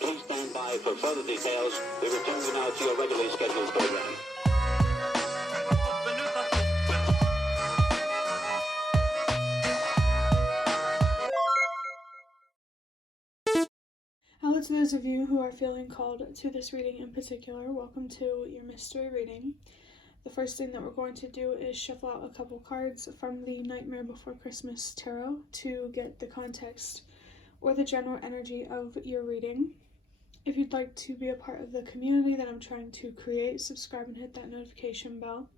Please stand by for further details. We return you now to your regularly scheduled program. Hello to those of you who are feeling called to this reading in particular. Welcome to your mystery reading. The first thing that we're going to do is shuffle out a couple cards from the Nightmare Before Christmas Tarot to get the context or the general energy of your reading. If you'd like to be a part of the community that I'm trying to create, subscribe and hit that notification bell.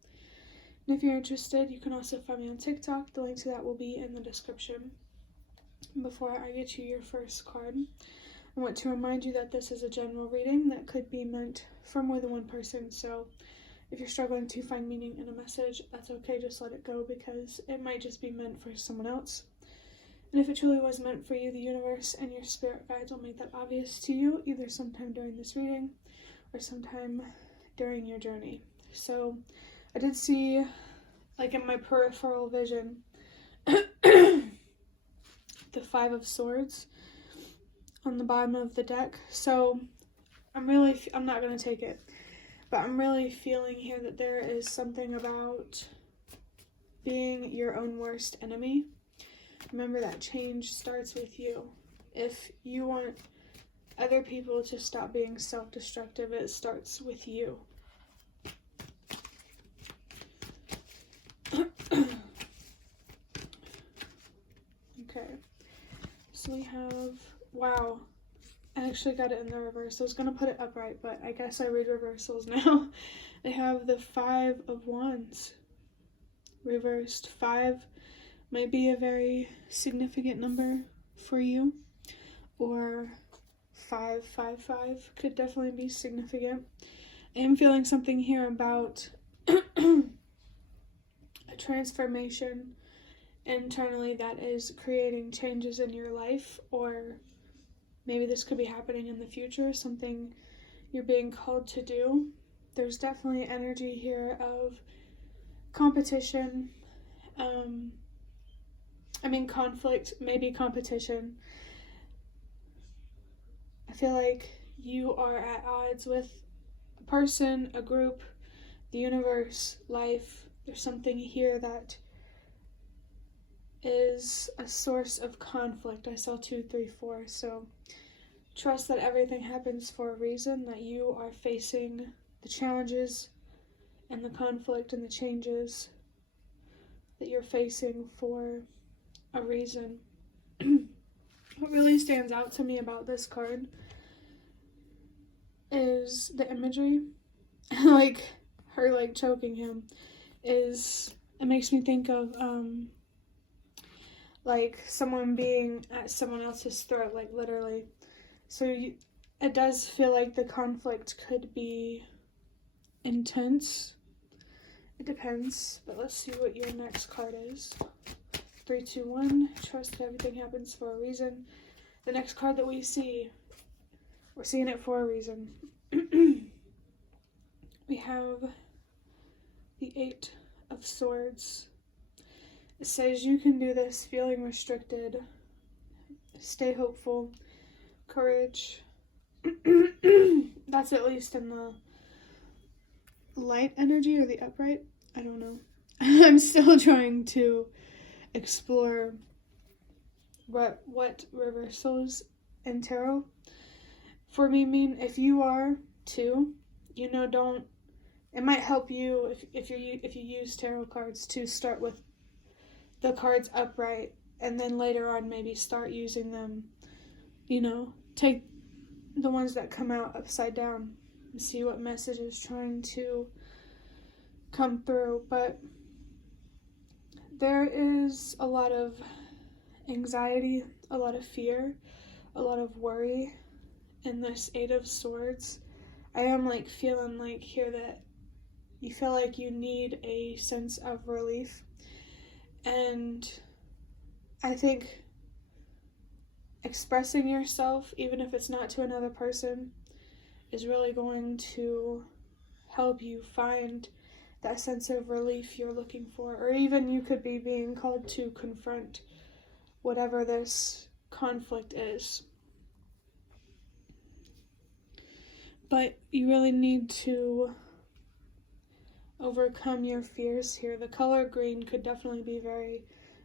And if you're interested, you can also find me on TikTok. The link to that will be in the description. Before I get you your first card, I want to remind you that this is a general reading that could be meant for more than one person, so if you're struggling to find meaning in a message, that's okay, just let it go, because it might just be meant for someone else. And if it truly was meant for you, the universe and your spirit guides will make that obvious to you, either sometime during this reading or sometime during your journey. So I did see, like in my peripheral vision, the Five of Swords on the bottom of the deck. So I'm not going to take it, but I'm really feeling here that there is something about being your own worst enemy. Remember that change starts with you. If you want other people to stop being self-destructive, it starts with you. Okay, so we have, wow, I actually got it in the reverse. I was going to put it upright, but I guess I read reversals now. I have the Five of Wands reversed. 5 might be a very significant number for you, or 555 could definitely be significant. I am feeling something here about a transformation internally that is creating changes in your life, or maybe this could be happening in the future, something you're being called to do. There's definitely energy here of competition, conflict, maybe competition. I feel like you are at odds with a person, a group, the universe, life. There's something here that is a source of conflict. I saw 2, 3, 4, so trust that everything happens for a reason, that you are facing the challenges and the conflict and the changes that you're facing for a reason. What really stands out to me about this card is the imagery, like her like choking him, it makes me think of like someone being at someone else's throat, like literally. So it does feel like the conflict could be intense. It depends, but let's see what your next card is. 3, 2, 1. Trust that everything happens for a reason. The next card that we see, we're seeing it for a reason. We have the 8 of Swords. It says you can do this, feeling restricted. Stay hopeful. Courage. That's at least in the light energy or the upright. I don't know. I'm still trying to explore what reversals in tarot for me mean. If you are too, don't. It might help you if you use tarot cards to start with the cards upright, and then later on maybe start using them. Take the ones that come out upside down and see what message is trying to come through. But there is a lot of anxiety, a lot of fear, a lot of worry in this 8 of Swords. I am feeling here that you feel like you need a sense of relief, and I think expressing yourself, even if it's not to another person, is really going to help you find that sense of relief you're looking for. Or even you could be being called to confront whatever this conflict is. but you really need to overcome your fears here. The color green could definitely be very,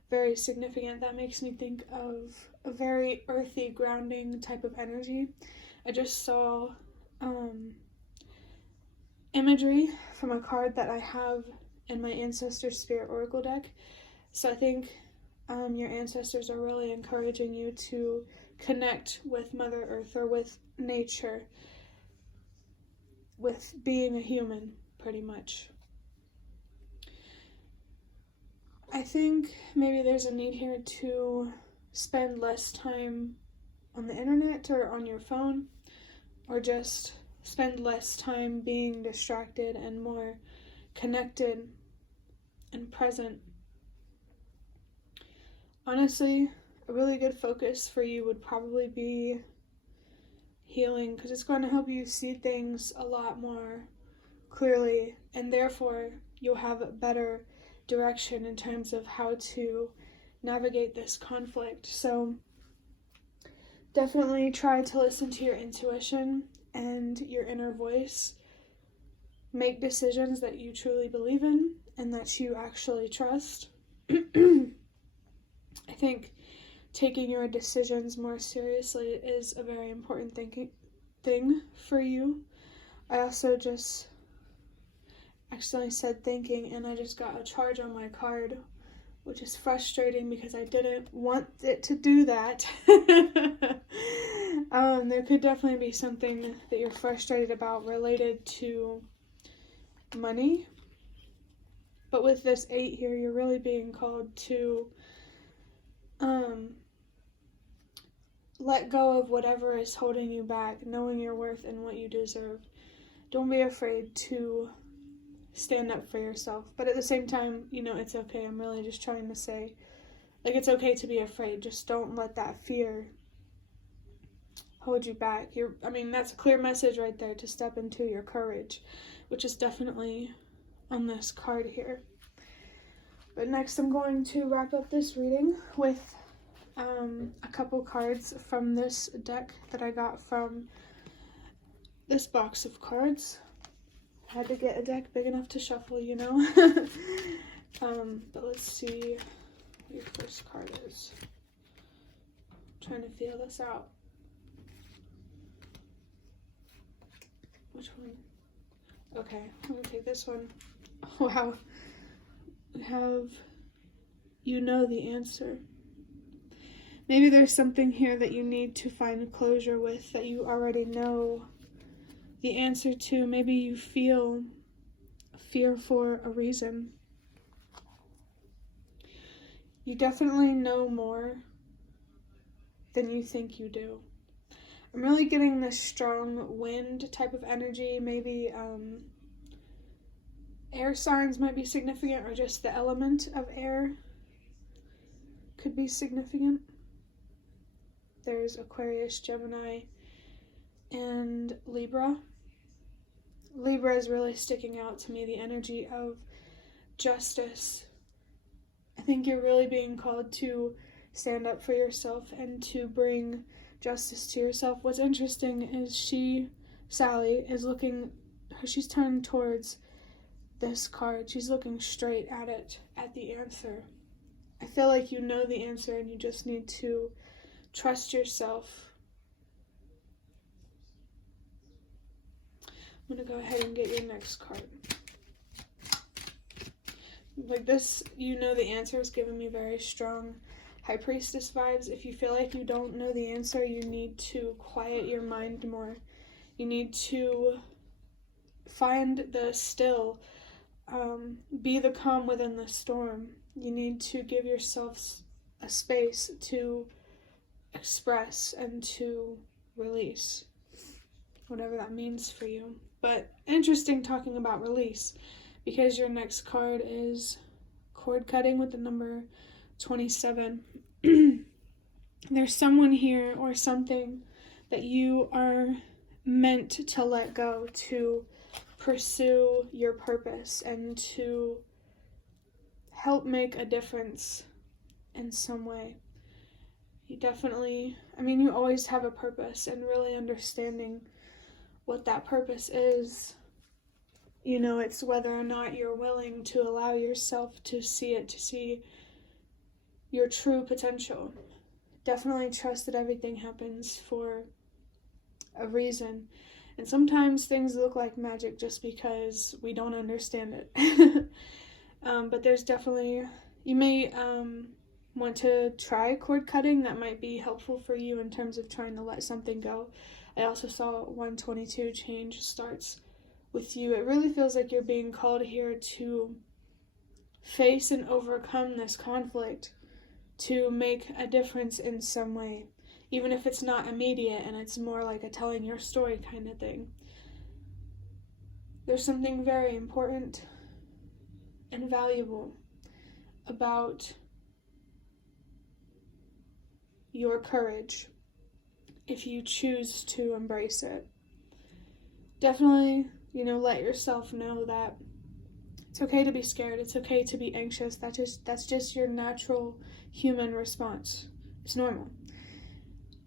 very significant. That makes me think of a very earthy, grounding type of energy. I just saw imagery from a card that I have in my Ancestor Spirit Oracle deck. So I think your ancestors are really encouraging you to connect with Mother Earth, or with nature, with being a human, pretty much. I think maybe there's a need here to spend less time on the internet or on your phone, or just spend less time being distracted and more connected and present. Honestly, a really good focus for you would probably be healing, because it's going to help you see things a lot more clearly, and therefore you'll have a better direction in terms of how to navigate this conflict. So definitely try to listen to your intuition and your inner voice. Make decisions that you truly believe in and that you actually trust. I think taking your decisions more seriously is a very important thing for you. I also just accidentally said thinking, and I just got a charge on my card, which is frustrating because I didn't want it to do that. There could definitely be something that you're frustrated about related to money. But with this 8 here, you're really being called to let go of whatever is holding you back, knowing your worth and what you deserve. Don't be afraid to stand up for yourself. But at the same time, it's okay. I'm really just trying to say, it's okay to be afraid. Just don't let that fear hold you back. That's a clear message right there, to step into your courage, which is definitely on this card here. But next I'm going to wrap up this reading with a couple cards from this deck that I got from this box of cards. I had to get a deck big enough to shuffle, But let's see what your first card is. I'm trying to feel this out. Which one? Okay, I'm gonna take this one. Wow. We have the answer. Maybe there's something here that you need to find closure with, that you already know the answer to. Maybe you feel fear for a reason. You definitely know more than you think you do. I'm really getting this strong wind type of energy. Maybe air signs might be significant, or just the element of air could be significant. There's Aquarius, Gemini, and Libra. Libra is really sticking out to me, the energy of justice. I think you're really being called to stand up for yourself and to bring justice to yourself. What's interesting is Sally, she's turned towards this card. She's looking straight at it, at the answer. I feel like you know the answer and you just need to trust yourself. I'm going to go ahead and get your next card. Like this, the answer is giving me very strong High Priestess vibes. If you feel like you don't know the answer, you need to quiet your mind more. You need to find the still, be the calm within the storm. You need to give yourself a space to express and to release, whatever that means for you. But interesting talking about release, because your next card is cord cutting with the number 27. There's someone here or something that you are meant to let go, to pursue your purpose and to help make a difference in some way. You definitely, you always have a purpose, and really understanding what that purpose is. You know, it's whether or not you're willing to allow yourself to see it, to see your true potential. Definitely trust that everything happens for a reason. And sometimes things look like magic just because we don't understand it. But there's definitely, you may want to try cord cutting. That might be helpful for you in terms of trying to let something go. I also saw 122 change starts with you. It really feels like you're being called here to face and overcome this conflict, to make a difference in some way, even if it's not immediate and it's more like a telling your story kind of thing. There's something very important and valuable about your courage if you choose to embrace it. Definitely, let yourself know that it's okay to be scared. It's okay to be anxious. That's just your natural human response. It's normal.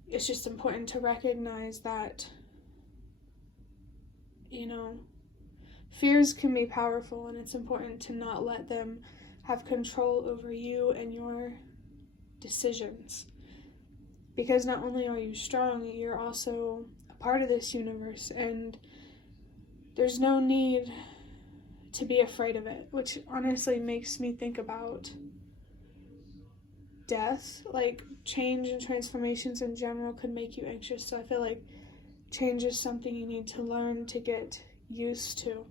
It's just important to recognize that, fears can be powerful, and it's important to not let them have control over you and your decisions. Because not only are you strong, you're also a part of this universe, and there's no need to be afraid of it, which honestly makes me think about death. Like, change and transformations in general could make you anxious, so I feel like change is something you need to learn to get used to.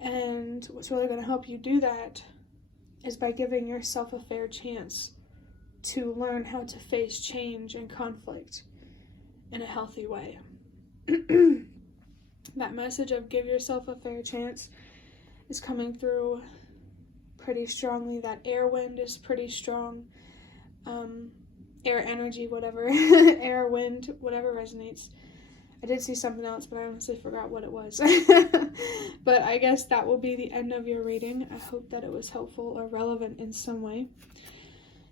And what's really going to help you do that is by giving yourself a fair chance to learn how to face change and conflict in a healthy way. That message of give yourself a fair chance is coming through pretty strongly. That air wind is pretty strong. Air energy, whatever. Air, wind, whatever resonates. I did see something else, but I honestly forgot what it was. But I guess that will be the end of your reading. I hope that it was helpful or relevant in some way.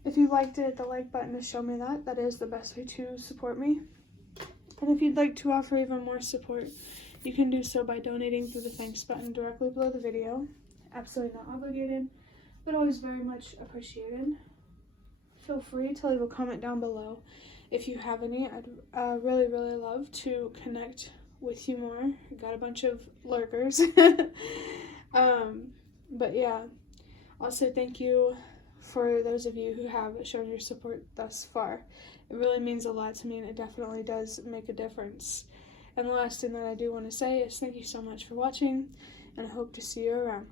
If you liked it, hit the like button to show me that. That is the best way to support me. And if you'd like to offer even more support, you can do so by donating through the thanks button directly below the video. Absolutely not obligated, but always very much appreciated. Feel free to leave a comment down below if you have any. I'd really, really love to connect with you more. I got a bunch of lurkers. But yeah, also thank you for those of you who have shown your support thus far. It really means a lot to me, and it definitely does make a difference. And the last thing that I do want to say is thank you so much for watching, and I hope to see you around.